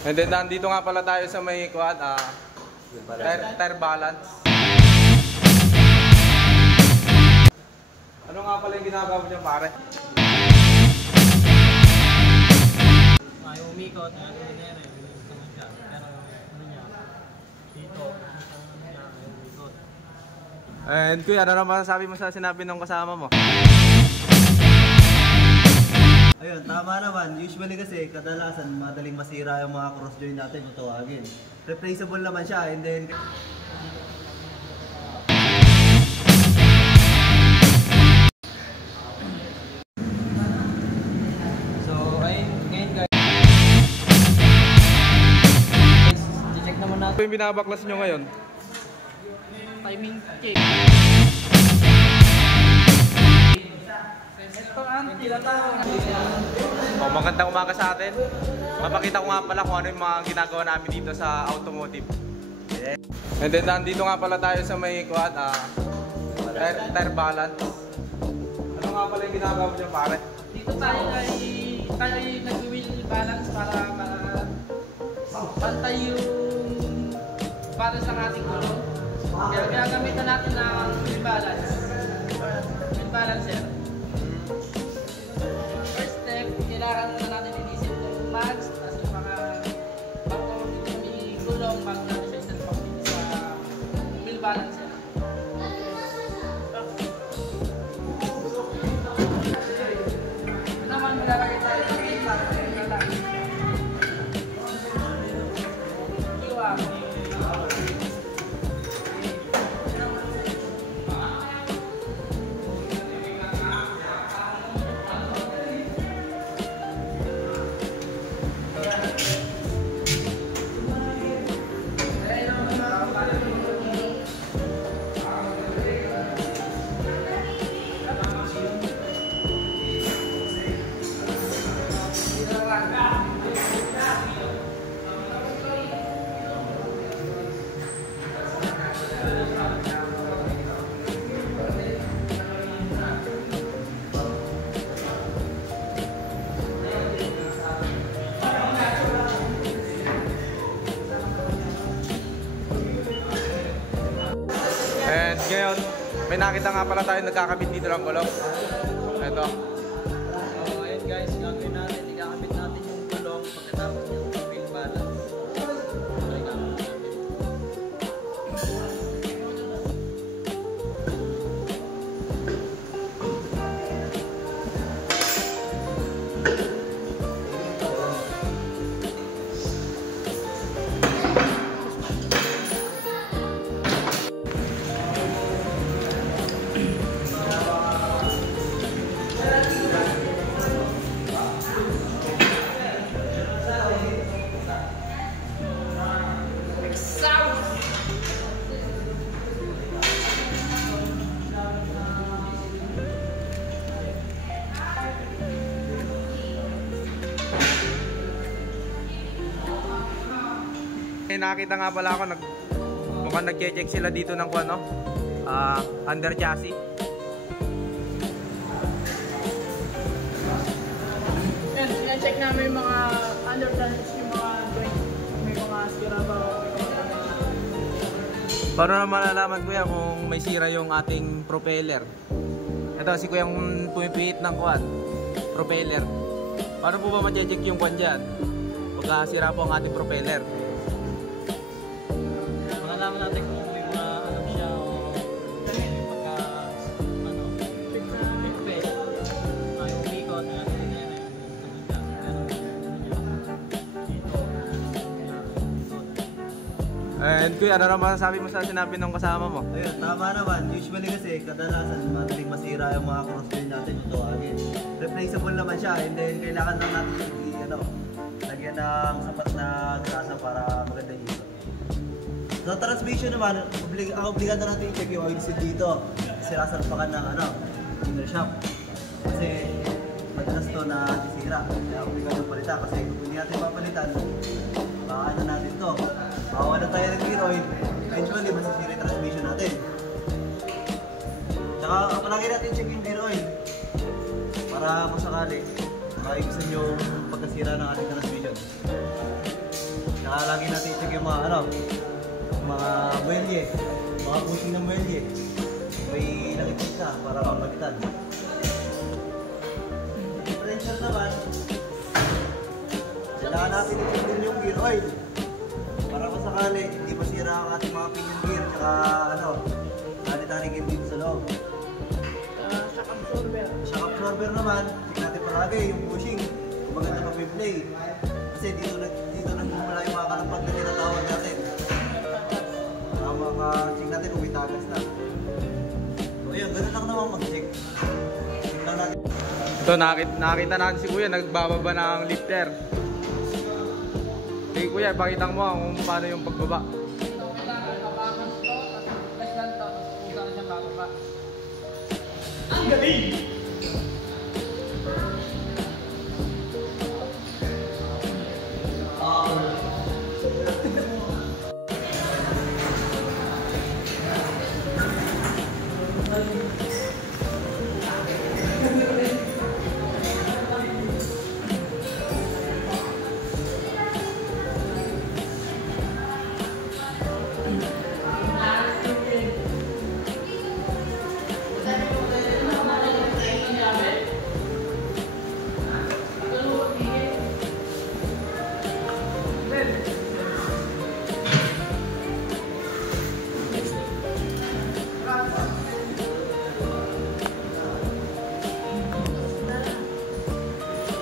And then nandito nga pala tayo sa may quad, tire balance. Ano nga pala yung ginagawa mo dyan, pare? Ayaw umikot, ayaw umikot. Pero ano niya, dito niya, ayaw umikot. And kuya, ano naman masasabi mo sa sinabi ng kasama mo? Ayun, tama naman. Usually kasi, kadalasan madaling masira yung mga cross joint natin kung tawagin. Replaceable naman siya, and then... So, ayun, ngayon guys, check naman natin. Ito yung binabaklas nyo ngayon. Timing check. Ito ang tinatawag. Magandang umaga sa atin. Mapakita ko nga pala kung ano yung mga ginagawa namin dito sa automotive. And then nandito nga pala tayo sa may quad, tire balance. Ano nga pala yung ginagawa mo dyan, pare? Dito tayo ay nag-wheel balance para pantay yung balance ng ating gulong. Kaya gagamitan natin ng wheel balance. Wheel balancer. First step, kailangan muna natin inisip yung mags, tapos yung mga bago may gulong bago natin siya isalpang sa wheel balancer. Naman maglalagay tayo ng wheel balancer na lang. Iwa. And ngayon, may nakita nga pala tayo nagkakabit dito ng gulong. Ito. So, ayun guys, gagawin natin, ikakabit natin yung gulong pagkatapos yung wheel balance. So, ikakabit natin. Nakita nga pala ako, mukhang nag-check sila dito ng ano, under chassis. Yan, check namin yung mga under chassis, yung mga joint, may mga sira ba. Paano na malalaman kuya kung may sira yung ating propeller? Ito si kuya yung pumipihit ng quad, propeller. Paano po ba ma-check yung quad dyan? Pagka sira po ang ating propeller. Malalaman natin kung may mga ano siya o pagka ano, pikpe, ayaw umikot, ayaw umikot. And kuya, ano naman masasabi mo sa sinabi ng kasama mo? Ayun, tama naman. Usually kasi, kadalasan madaling masira yung mga cross joint natin kung tawagin. Replaceable naman siya, and then kailangan lang natin lagyan ng sapat na grasa para maganda yung ito. Sa transmission naman, ang obligado natin i-check yung oil seal dito. Sirasalpakan ng inner shaft. Kasi madalas to na sisira. Kaya obligado palitan. Kasi kung hindi natin papalitan, ano natin to. Mawala tayo ng gear oil. Eventually, masisira yung transmission natin. Tsaka palagi natin check yung gear oil. Para kung sakali, maibisan yung pagkasira ng ating transmission. Tsaka lagi natin i-check yung mga mga muelye, mga pushing ng muelye. May nakikita ka para kapalitan. Differential naman, kailangan natin i-check din yung gear oil. Para kung sakali, hindi masira ang ating mga pinion gear, tsaka tali-taligin dito sa loob. Shock absorber. Shock absorber naman, check natin palagi yung bushing, kung maganda mag-play. Kasi dito nagmumula yung mga kalampag na tinatawag natin. Check natin kung may tagas na. So yun, ganun lang naman mag-check. Check lang natin. Ito, nakita natin si Kuya, nagbababa ng lifter. Sige Kuya, pakita mo kung paano yung pagbaba. Ito kailangan kapakan ito, tapos press lang ito, tapos pusa na siyang bababa. Ang galing!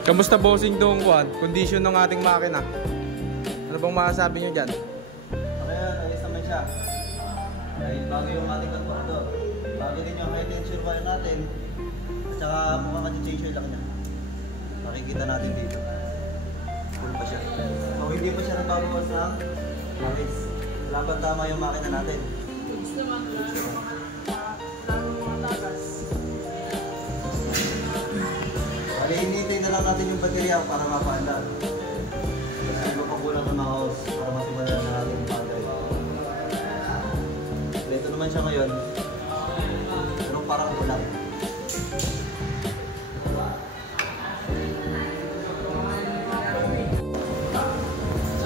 Kamusta bossing tong condition ng ating makina? Ano bang masasabi nyo dyan? Kaya ayos naman siya. Dahil bago yung ating control, bago din yung high tension wire natin, at saka mukhang ka-change lang niya. Makikita natin dito. Full pa siya. So hindi pa siya nagbabawas ng maris. Laban tama yung makina natin. Goods naman, mga tagas. Hinihintay na lang natin yung baterya para mapaandar. Kasi iba pa kulang ng mga hose para masimulan na natin yung bagay. Ito naman siya ngayon. Pero parang kulang.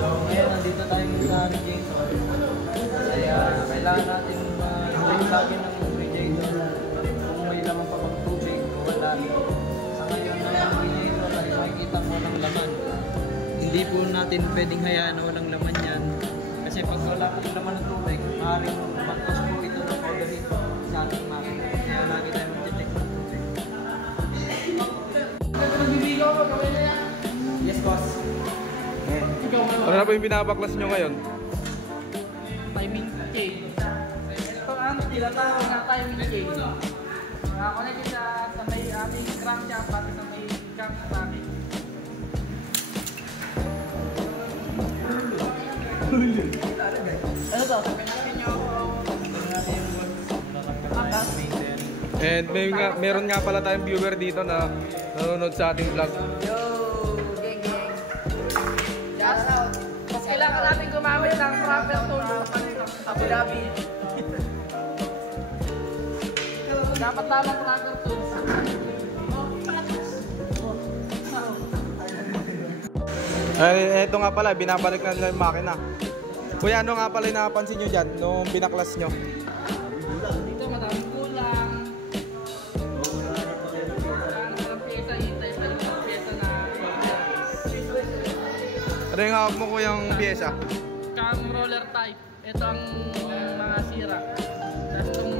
So ngayon nandito tayo sa radiator. Kaya kailangan natin check lagi ng radiator kung may laman pa bang tubig o wala. Sa ngayon na yung radiator ay makikita mo ng laman. Hindi po natin pwedeng hayaan na walang laman yan. Kasi pag wala ng laman ng tubig, maaaring mag-cause po ito ng overheat sa ating makina. Kaya lagi tayo mag-check ng tubig. Nagbibigaw ka, gawin na yan. Yes, boss. Ikaw man. Ano na po yung binabaklas nyo ngayon? Timing chain. Ito ang tinatawag na timing chain. Nakakonect siya sa may aming crankshaft pati sa may crank natin. Ano to? Pinapin nyo ako. Atas. And meron nga pala tayong viewer dito na nanonood sa ating vlog. Yo, gang gang. Shout out. Kung kailangan natin gumamit ng proper tool Abu Dhabi. Dapat lamang proper tools. Eto nga pala, binabalik na nila yung makina. Kuya, ano nga pala yung napansin nyo dyan nung binaklas nyo? Dito madaming kulang. Ang pyesa hintay sa isang pyesa na Ano yung hawak mo kuyang pyesa? cam roller type. Ito ang mga sira. Tapos itong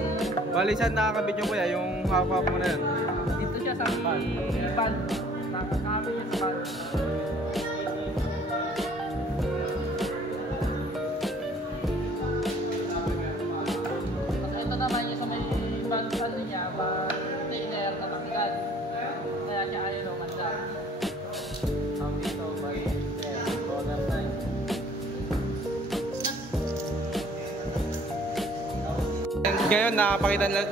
Bali, saan nakakabit yung kuya? Yung hawak mo na yun? dito siya sa valve. Nakakabit niya sa valve. Tapos ito naman yung sa may valve ano niya, container na takikad. Kaya siya ayaw lumanda. Ang dito by roller time. And ngayon,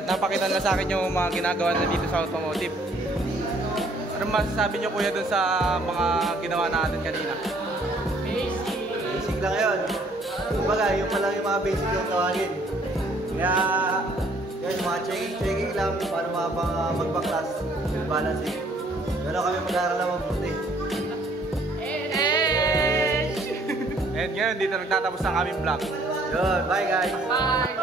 napakita na sa akin yung mga ginagawa na dito sa automotive. Ano masasabi nyo kuya dun sa mga ginawa natin kanina? Basic lang yun. Kumbaga, yung pa lang yung mga basic yung tawagin. Kaya, yun, mga checking lang paano magbaklas, balancing. Gano'n kami mag-aaral na mabuti. And ngayon dito nagtatapos ang aming vlog. Yun, bye guys! Bye!